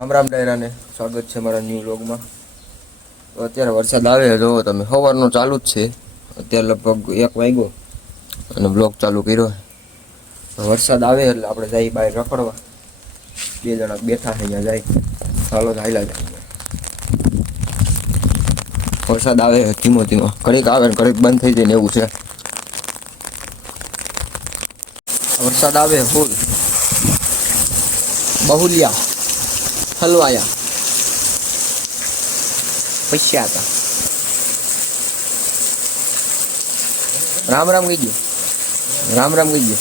રામ ડાયરાને સ્વાગત છે મારા ન્યૂ વ્લોગમાં. તો અત્યારે વરસાદ આવે છે, જોવો તમે, સવારનો ચાલુ જ છે. અત્યારે લગભગ 1 વાગ્યો અને બ્લોગ ચાલુ કર્યો. વરસાદ આવે એટલે આપણે જઈએ બહાર રખડવા. 2 જણા બેઠા છે અહીંયા, જાય ચાલો હાલ્યા જાય. વરસાદ આવે ધીમો ધીમો, ઘડીક આવે ને ઘડીક બંધ થઈ જાય ને એવું છે. વરસાદ આવે ફૂલ બહુલિયા હલવાયા પૈસા હતા. રામ રામ કહી ગયો, રામ રામ કહી ગયો.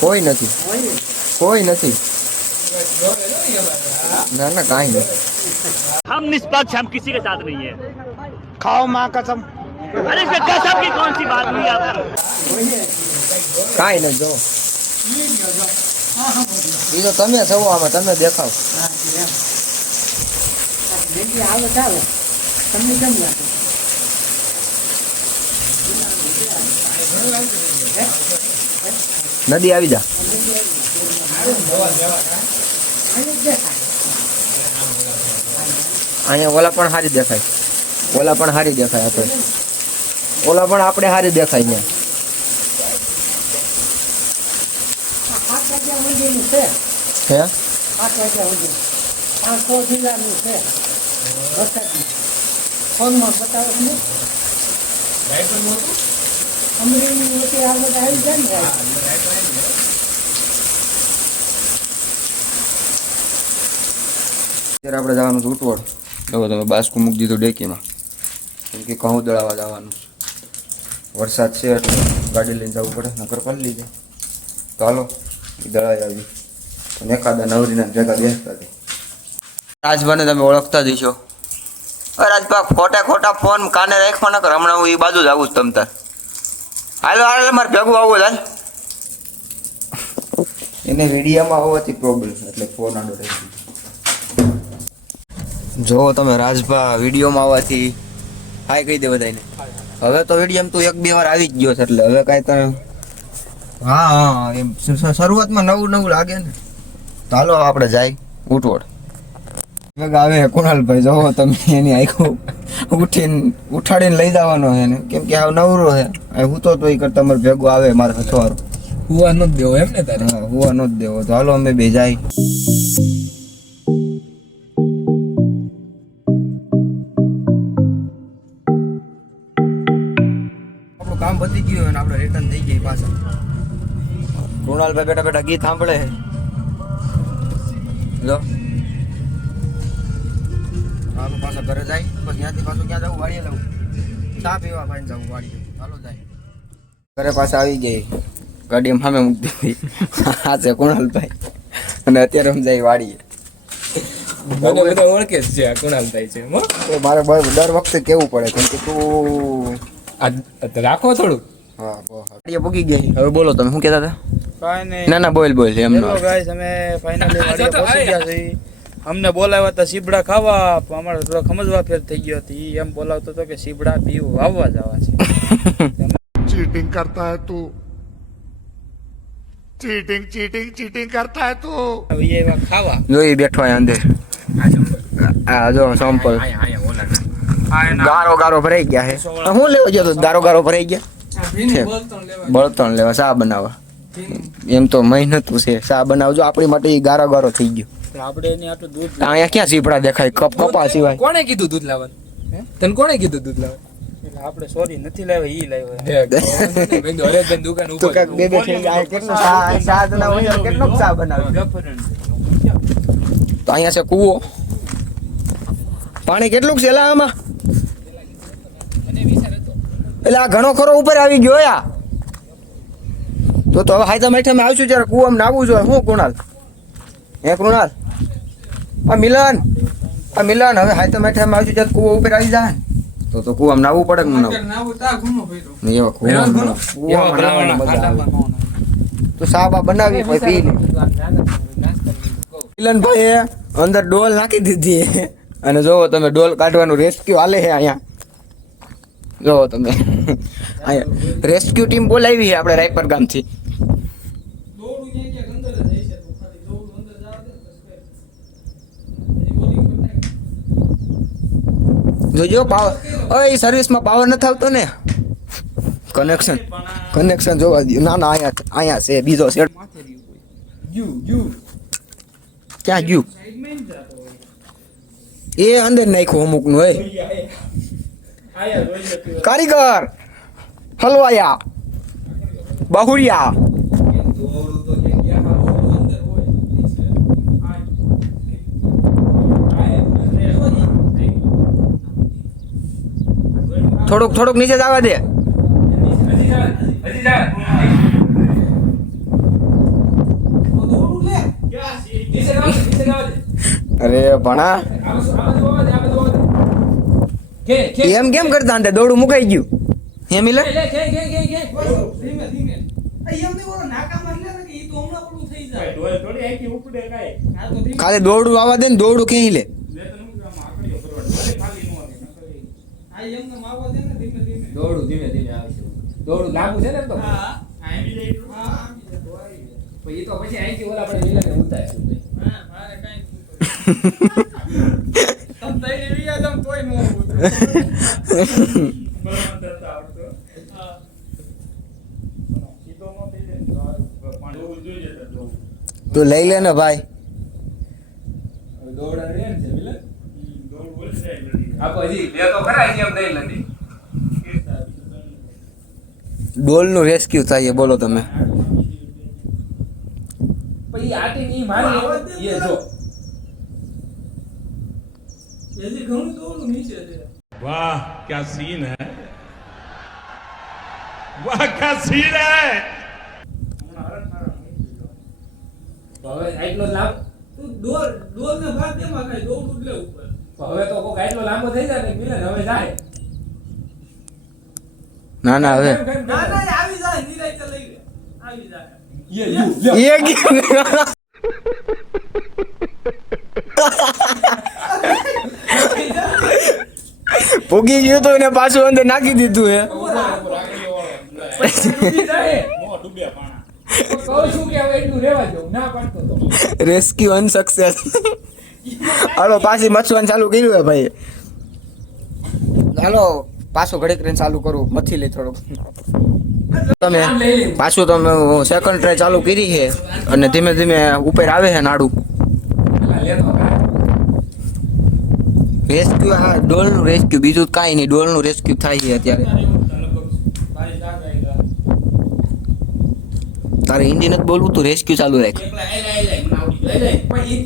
કોઈ નથી, કોઈ નથી. ના ના કાંઈ નહીં. हम निष्पक्ष, हम किसी के साथ नहीं है. खाओ माँ कसम. अरे इसमें कसम की कौन सी बात हुई आप? કાંઈ નહીં. જો એ તો તમે છો, આમાં તમે દેખાવ. નદી આવી જા. અહીંયા ઓલા પણ સારી દેખાય, ઓલા પણ સારી દેખાય. આપણે ઓલા પણ આપણે સારી દેખાય ત્યાં. હે 5 વાગ્યા સુધી 500 જિલ્લાનું છે વરસાદની. ફોનમાં બતાવે છે ને અમરેલી વચ્ચે આ બધા આવી જાય ને. અત્યારે આપણે જવાનું છે ઉટવડ. જો તમે બાસ્કું મૂકી દીધું ડેકીમાં, કેમ કે ઘઉં દળાવવા જવાનું છે. વરસાદ છે એટલે ગાડી લઈને જવું પડે, નકર કરી લીધે. તો હાલો દળાઈ આવી અને એકાદા નવરીના ભેગા બેસતા હતી. રાજભાને તમે ઓળખતા જઈશો. રાજભા ખોટા ખોટા ફોન કાને રાખવા નકર, હમણાં હું એ બાજુ જ આવું છું તમ તાર. હાલો હાલ મારે ભેગું આવું હાલ. એને વિડીયોમાં આવવાથી પ્રોબ્લેમ, એટલે ફોન આડો રહી ગયો. જો તમે રાજભા વિડીયોમાં આવવાથી હાય કહી દે બધાને. હવે તો વિડીયોમાં તું 1-2 વાર આવી જ ગયો છે, એટલે હવે કાંઈ તને હા હા એમ શરૂઆતમાં નવું નવું લાગે ને. તો હાલો આપણે જાય ઉટવડ. ભેગા આવે કુણાલભાઈ, જોવો તમે, એની આખું ઉઠાડીને લઈ જવાનો છે ને, કેમ કે આ નવરો છે. હું તો એ કરતા અમારે ભેગો આવે મારે હથવારો. હુવા નો જ દેવો એમ ને તારે? હા, હુવા નો જ દેવો. તો હાલો અમે બે જાય. આપણું કામ પતી ગયું અને આપણે રિટર્ન થઈ ગઈ પાછા. કુણાલભાઈ બેઠા બેઠા ગીત સાંભળે છે. જો હાલો પાછા ઘરે જાય. પછી ત્યાંથી પાછું ક્યાં જવું? વાડીએ જવું, ચા પીવા ભાઈ જવું વાડીએ. હાલો જાય. ઘરે પાછા આવી ગઈ, ગાડીમાં સામે મૂકી દીધી. હા છે કુણાલભાઈ, અને અત્યારે હું જાય વાડીએ. મને બધા ઓળખે જ છે આ કુણાલભાઈ છે. તો મારે દર વખતે કેવું પડે, કેમ કે તું આ રાખો થોડુંક. હા વાડીએ પૂગી ગઈ. હવે બોલો તમે શું કહેતા હતા? કાંઈ નહીં. ના ના બોલ બોલ એમ હેલો ગાઈસ, અમે ફાઇનલી વાડીએ પહોંચી ગયા છીએ. અમને બોલાવ્યા હતા સીબડા ખાવા, પણ અમારે થોડો ખમજવા ફેર થઈ ગયો હતો. ઈ એમ બોલાવતો હતો કે સીબડા પીવું વાવવા જવા છે. चीटिंग करता है तू, चीटिंग चीटिंग चीटिंग करता है तू. હવે ઈ આવ્યા ખાવા. જોઈ બેઠો અહીંયા અંદર. આ જો સેમ્પલ ગારો ગારો ભરાઈ ગયા છે. હું લેવા ગયો તો ગારો ગારો ભરાઈ ગયા. બળતણ લેવા, ચા બનાવવા. એમ તો મહેનતું છે ચા બનાવજો આપણી માટે. એ ગારો ગારો થઈ ગયો. આપણે એની આટલું દૂધ અહીંયા ક્યાં સીપડા દેખાય? કપા સિવાય. કોણે કીધું દૂધ લાવવાનું? તને કોણે કીધું દૂધ લાવવાનું? એટલે આપણે સોરી નથી લાવ્યા, ઈ લાવ્યા. હરેશભાઈ દુકાન તું ઉપર કાંઈક બે બે થઈ જાય. કેટલું ચા ના હોય કેટલો ચા બનાવ્યો. તો અહીંયા છે કૂવો. પાણી કેટલું છે એલા આમાં? એટલે આ ઘણો ખરો ઉપર આવી ગયો યા. તો હવે હાયતા મેઠામાં આવશું ત્યારે કૂવામાં નાવું જોઈએ. શું કુણાલ? હે કુણાલ? આ મિલન, આ મિલન, હવે હાયતા મેઠામાં આવશું ત્યારે કૂવો ઉપર આવી જાય. તો કૂવામાં નાવું પડે કે નાવું? એવા કૂવામાં નાવાની મજા આવે. તો સાબા બનાવી પછી પી લે. મિલનભાઈએ અંદર ડોલ નાખી દીધી અને જોવો તમે, ડોલ કાઢવાનું રેસ્ક્યુ હાલે છે અહીંયા. જોવો તમે, અહીંયા રેસ્ક્યુ ટીમ બોલાવી છે આપણે રાયપર ગામથી. જોજો પાવર ઓય સર્વિસમાં પાવર નથી આવતો ને કનેક્શન જોવા દો ના ના અહીંયા છે બીજો સેટ ક્યાં ગયું એ અંદર નાખ્યું અમુક નું હોય કારીગર હલવાયા બહુરિયા થોડુંક નીચે જવા દે અરે ભણા એમ કેમ કરતા અંતે દોડું મુકાઈ ગયું એમ મિલે ખાલી દોડું આવવા દે ને દોડું ક્યાંય લે દોડું ધીમે ધીમે આવે છે દોડું લાંબુ છે ને તો પછી તો પછી અહીંથી ઓલા આપણે મિલને ઉતારે તો લઈ લે ને ભાઈ દોડા રે છે મિલન આપો હજી બે તો ખરા છે એમ દઈ નથી ડોલ નું રેસ્ક્યુ થાય બોલો તમે પછી આટી ની મારી એ જો એજી ઘણું દોડું નીચે છે वाह क्या सीन है वाह क्या सीन है તો હવે આટલો લાંબ તું ડોલ ને ભાગ દેમાં કાઈ દોડું લે ઉપર તો હવે તો કોક આટલો લાંબો થઈ જાય ને મિલન હવે જાય ના ના હવે ના આવી જાય નિરાયતે લઈ લે આવી જાય પોગી ગયું તો એને પાછું અંદર નાખી દીધું હે રેસ્ક્યુ અનસક્સેસ હાલો પાછી મથવાનું ચાલુ કર્યું હે ભાઈ હાલો પાછું ઘડીક રહીને ચાલુ કરું મથી લઈ થોડુંક તમે પાછું તમે સેકન્ડ ટ્રાય ચાલુ કરી છે અને ધીમે ધીમે ઉપર આવે છે નાડું રેસ્ક્યુ હા ડોલનું રેસ્ક્યુ બીજું કાંઈ નહીં ડોલનું રેસ્ક્યુ થાય છે અત્યારે તારે હિન્દી નથી બોલવું તું રેસ્ક્યુ ચાલુ રાખ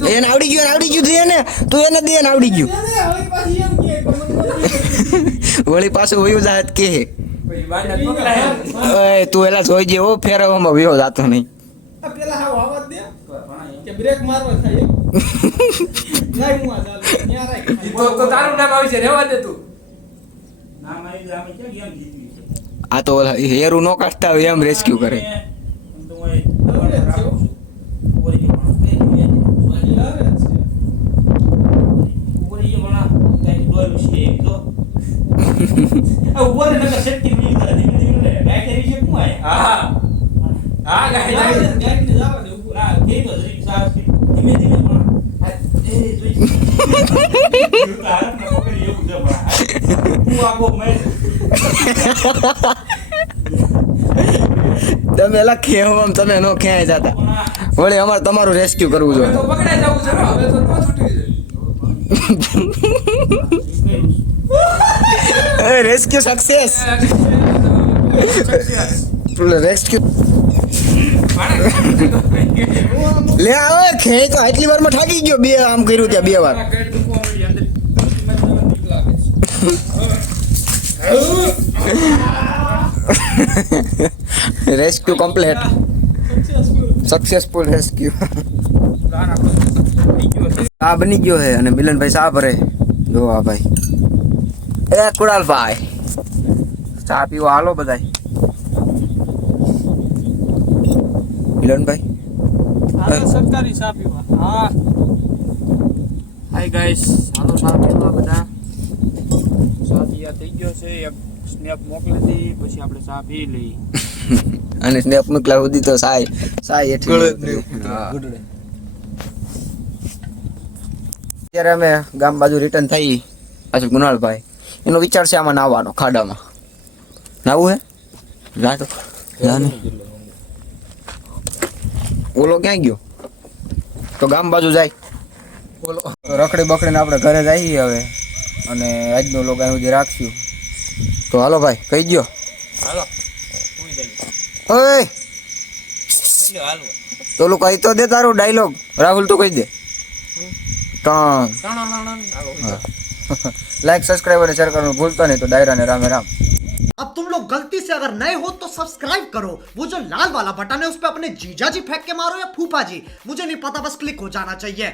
એને આવડી ગયું તું એને દે ને આવડી ગયું વળી પાછું વયું જાત કે તું એલા જોઈ જે ફેરવવામાં વયો જાતો નહીં પેલા હાવ આવાજ દે કે બ્રેક મારવા થાય નહીં હું આ ચાલ ન્યા રાખ તો તારું નામ આવી છે રહેવા દે તું નામ આવી જાય અમે ક્યાં ગેમ જીતવી છે આ તો હેરું નો કાઢતા હોય એમ રેસ્ક્યુ કરે તમે એલા ખેવામાં તમે નો ખેંચાય જતા વળી અમારે તમારું રેસ્ક્યુ કરવું જોઈએ તો પકડાઈ જવું છે ને હવે તો નો છૂટી જાય રેસ્ક્યુ સક્સેસ રેસ્ક્યુ લે આવે ખેંચ તો આટલી વારમાં થાકી ગયો બે આમ કર્યું ત્યાં બે વાર રેસ્ક્યુ કમ્પ્લીટ સક્સેસફુલ રેસ્ક્યુ આ બની ગયો છે અને મિલનભાઈ ચા ભરે જો આ ભાઈ એ કુણાલભાઈ ચા પીવા હાલો બધાય મિલનભાઈ સરકારી ચા પીવા હા હાય ગાઈસ હાલો ચા પીવા બધા ચા તૈયાર થઈ ગયો છે એક સ્નેપ મોકલી દી પછી આપણે ચા પી લઈ અને સ્નેપ મોકલા સુધી તો સાય એટલી હા અત્યારે અમે ગામ બાજુ રિટર્ન થઈ પાછળ કુણાલભાઈ એનો વિચાર છે આમાં નાવાનો ખાડામાં નાવું હે લાટો લાને ઓલો ક્યાં ગયો તો ગામ બાજુ જાય બોલો તો રખડી બકડીને આપણે ઘરે જઈએ હવે અને આજનો લોક અહીં સુધી રાખશું તો હાલો ભાઈ કહી ગયો હાલો પૂરી જઈએ ઓય લ્યો હાલો તો ઓલું કહી તો દે તારું ડાયલોગ રાહુલ તું કહી દે ત્રણ હાલો લાઈક સબસ્ક્રાઈબ અને શેર કરવાનું ભૂલતા નહીં તો ડાયરા ને રામે રામ अब तुम लोग गलती से अगर नए हो तो सब्सक्राइब करो वो जो लाल वाला बटन है उस पर अपने जीजा जी फेंक के मारो या फूफा जी मुझे नहीं पता बस क्लिक हो जाना चाहिए